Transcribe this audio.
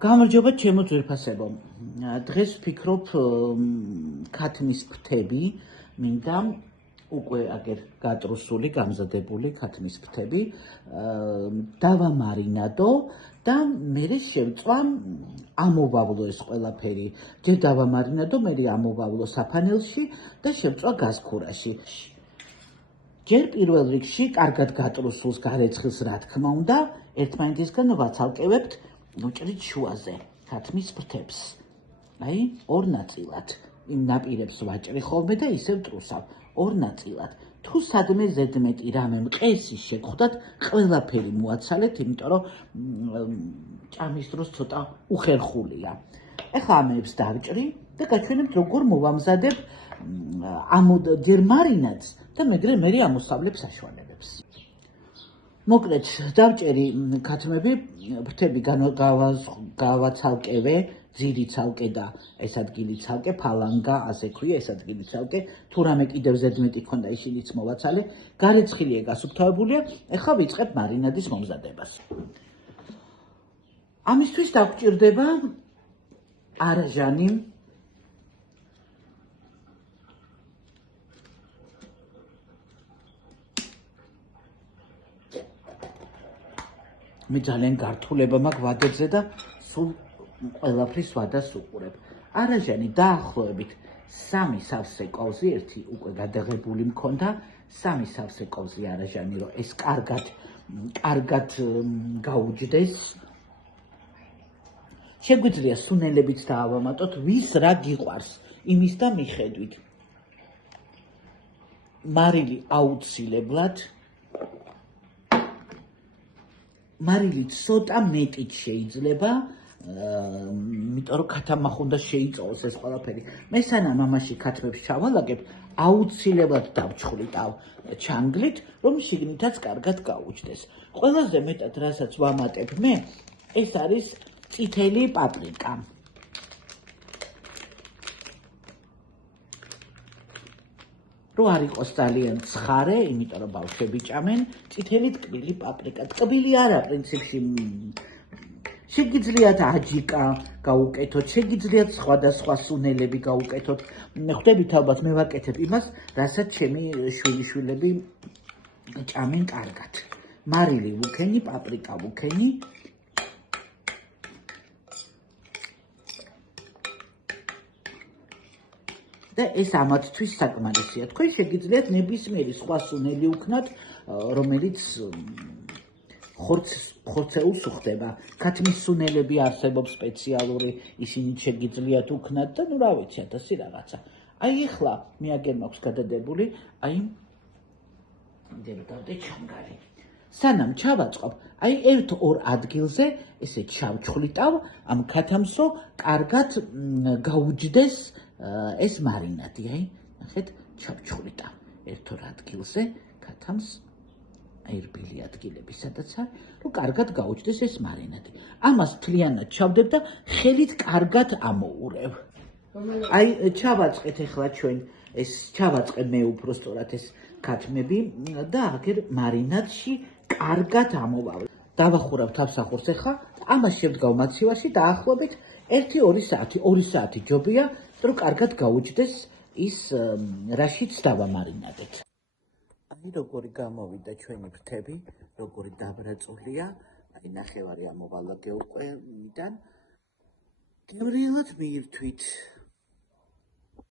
გამარჯობა ჩემო ძვირფასებო. დღეს ვფიქრობ ქათმის ფრთები, მინდა უკვე აგერ გატრუსული, გამზადებული ქათმის ფრთები დავამარინადო და მერე შევწვა ამოვავლო ეს ყველაფერი. ჯერ დავამარინადო, მერე ამოვავლო საფანელში და შევწვა გაზქურაში. ჯერ პირველ რიგში კარგად გატრუსულს გარეცხილს რა თქმა უნდა, ერთმანეთისგან ვაცალკევებთ უჭრით შუაზე ქათმის ფრთებს. აი, ორ ნაწილად. იმ ნაპირებს ვაჭრი ხოლმე და ისევ ტრუსავ. ორ ნაწილად. თუ სადმე ზედმეტი რამე მყესი შეგხვდათ, ყველაფერი მოაცალეთ, იმიტომ რომ ჭამის დროს ცოტა უხერხულია. ეხლა ამებს დავჭრი და გაჩვენებთ როგორ მოვამზადებ ჯერ მარინადს და მერე ამოსავლებ საშუალებებს. მოკლედ, დავჭერი ქათმები, ფრთები გავაცალკევე, ძირი ცალკე და ეს ადგილი ცალკე, ფალანგა, ასე ქვია, ეს ადგილი ცალკე, თუ რამე კიდევ ზედმეტი ქონდა, ისინიც მოვაცალე, გარეცხილია გასუფთავებულია, ეხლა ვიწყებ მარინადის მომზადებას. ამისთვის დაგვჭირდება არაჟანი, მე ძალიან გართულება მაქვს ვადებზე და სულ ყველაფრის ვადას უყურებ. არაჟანი დაახლოებით 3 სავსე კოვზი, ერთი უკვე გადაღებული მქონდა, 3 სავსე კოვზი არაჟანი, რომ ეს კარგად გაუჯდეს. შეგვიძლია სუნელებიც დაავამატოთ, ვის რა გიყვარს, იმის და მიხედვით. მარილი აუცილებლად, მარილი ცოტა მეტიც შეიძლება, იმიტომ რომ ქათამახ უნდა შეიწოვოს ეს ყველაფერი. მე სანამ ამაში ქათმებს ჩავალაგებ, აუცილებლად დავჩხვრიტავ ჩანგლით, რომ შიგნითაც კარგად გაუჯდეს. ყველაზე მეტად რასაც ვამატებ მე, ეს არის წითელი პაპრიკა. რო არ იყოს ძალიან ცხარე, იმიტომ რომ ბავშვები ჭამენ, წითელი ტკბილი პაპრიკა. ტკბილი არა პრინციპში. შეგიძლიათ აჯიკა გაუკეთოთ, შეგიძლიათ სხვადასხვა სუნელები გაუკეთოთ. ხვდებით ალბათ მე ვაკეთებ იმას, რასაც ჩემი შვილიშვილები ჭამენ კარგად. მარილი ვუქენი, პაპრიკა ვუქენი. და ეს ამათთვის საკმარისია. თქვენ შეგიძლიათ ნებისმიერი სხვა სუნელი უქნათ, რომელიც ხორცეულს უხდება. ქათმის სუნელები არსებობს სპეციალური, ისინი შეგიძლიათ უქნათ და ნუ რა ვიცი, 1000 რაღაცა. აი ეხლა მე აგერ მაქვს გადადებული, აი დავდე ჩანგალი. სანამ ჩავაწყობ, აი ერთ-ორ ადგილზე ესე ჩავჩხვლიტავ ამ ქათამსო, კარგად გაუჯდეს ეს მარინადი, აი, ნახეთ, ჩავჩხვლიტავ ერთ-ორ ადგილზე ქათამს, ერბილი ადგილები, სადაც არის, რომ კარგად გაუჯდეს ეს მარინადი. ამას მთლიანად ჩავდებ და ხელით კარგად ამოურევ. აი, ჩავაწყეთ ეხლა ჩვენ ეს ჩავაწყე მე უბრალოდ ეს ქათმები და აგერ მარინადში კარგად ამოვავლე. დავახურავ თავსახურს ეხლა, ამას შევდგავ მაცივარში დაახლოებით 1-2 საათი, 2 საათი ჯობია, რომ კარგად გაუჯდეს ის რაშიც დავამარინადეთ. აი როგორი გამოვიდა ჩვენი ფრთები, როგორი დაბრაწულია, აი ნახევარი ამოვალაგე უკვე მიდან. გემრიელად მიირთვით.